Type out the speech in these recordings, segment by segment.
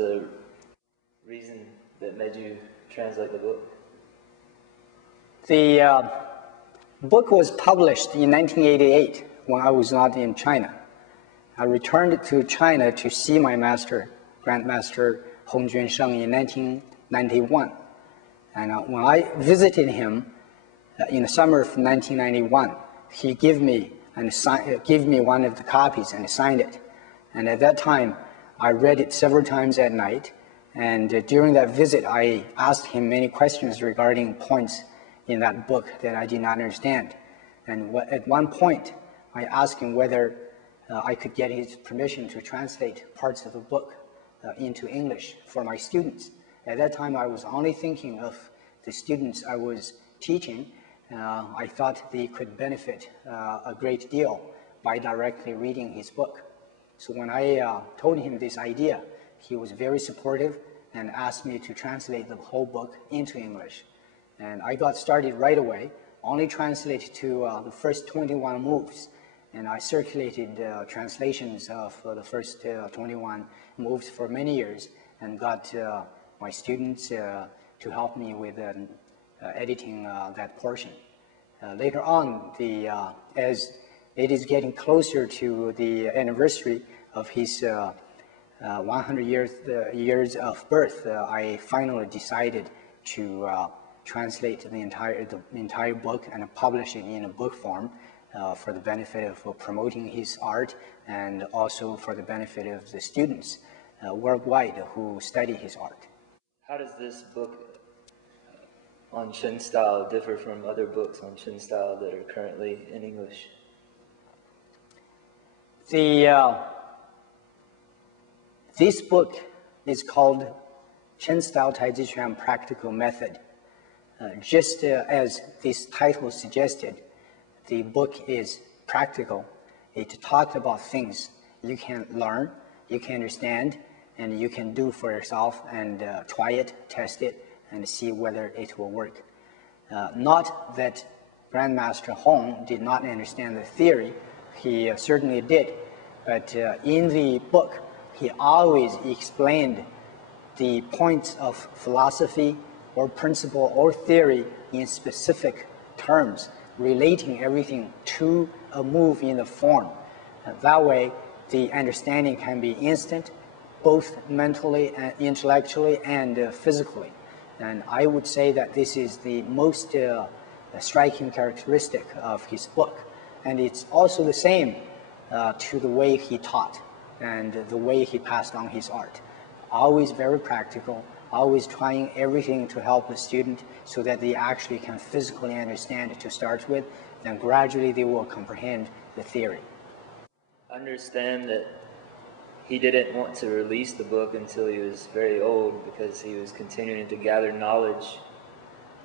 the reason that made you translate the book? The book was published in 1988 when I was not in China. I returned to China to see my master, Grandmaster Hong Junsheng, in 1991. And when I visited him in the summer of 1991, he gave me one of the copies and signed it. And at that time, I read it several times at night. And during that visit, I asked him many questions regarding points in that book that I did not understand. And at one point, I asked him whether I could get his permission to translate parts of the book into English for my students. At that time, I was only thinking of the students I was teaching. I thought they could benefit a great deal by directly reading his book. So when I told him this idea, he was very supportive and asked me to translate the whole book into English. And I got started right away, only translated to the first 21 moves. And I circulated translations of the first 21 moves for many years and got my students to help me with editing that portion. Later on, as it is getting closer to the anniversary of his 100 years of birth, I finally decided to translate the entire book and publish it in a book form for the benefit of promoting his art and also for the benefit of the students worldwide who study his art. How does this book on Chen style differ from other books on Chen style that are currently in English? This book is called Chen Style Taijiquan Practical Method. Just as this title suggested, the book is practical. It talks about things you can learn, you can understand, and you can do for yourself and try it, test it, and see whether it will work. Not that Grandmaster Hong did not understand the theory, he certainly did, but in the book, he always explained the points of philosophy or principle or theory in specific terms, relating everything to a move in the form. And that way, the understanding can be instant, both mentally and intellectually and physically. And I would say that this is the most striking characteristic of his book. And it's also the same to the way he taught and the way he passed on his art. Always very practical, always trying everything to help the student so that they actually can physically understand it to start with, then gradually they will comprehend the theory. I understand that he didn't want to release the book until he was very old because he was continuing to gather knowledge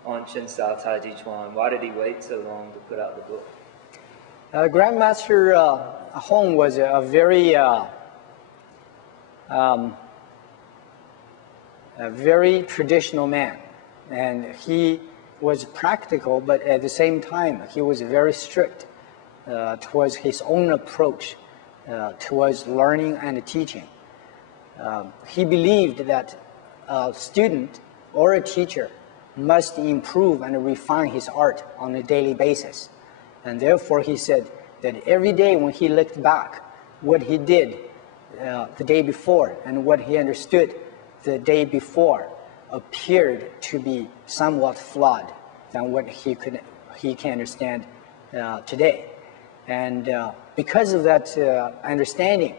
on Chen style Taijiquan. Why did he wait so long to put out the book? Grandmaster Hong was a very traditional man, and he was practical, but at the same time, he was very strict towards his own approach towards learning and teaching. He believed that a student or a teacher must improve and refine his art on a daily basis. And therefore, he said that every day when he looked back, what he did the day before and what he understood the day before appeared to be somewhat flawed than what he can understand today. And because of that understanding,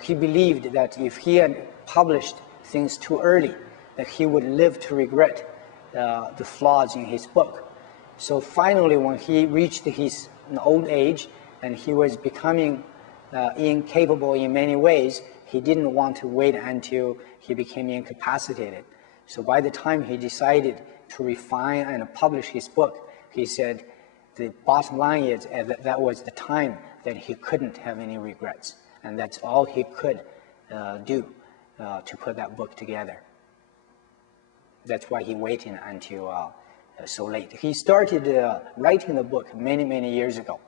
he believed that if he had published things too early, that he would live to regret the flaws in his book. So finally, when he reached his old age and he was becoming incapable in many ways, he didn't want to wait until he became incapacitated. So by the time he decided to refine and publish his book, he said the bottom line is that was the time that he couldn't have any regrets. And that's all he could do to put that book together. That's why he waited until so late. He started writing the book many, many years ago.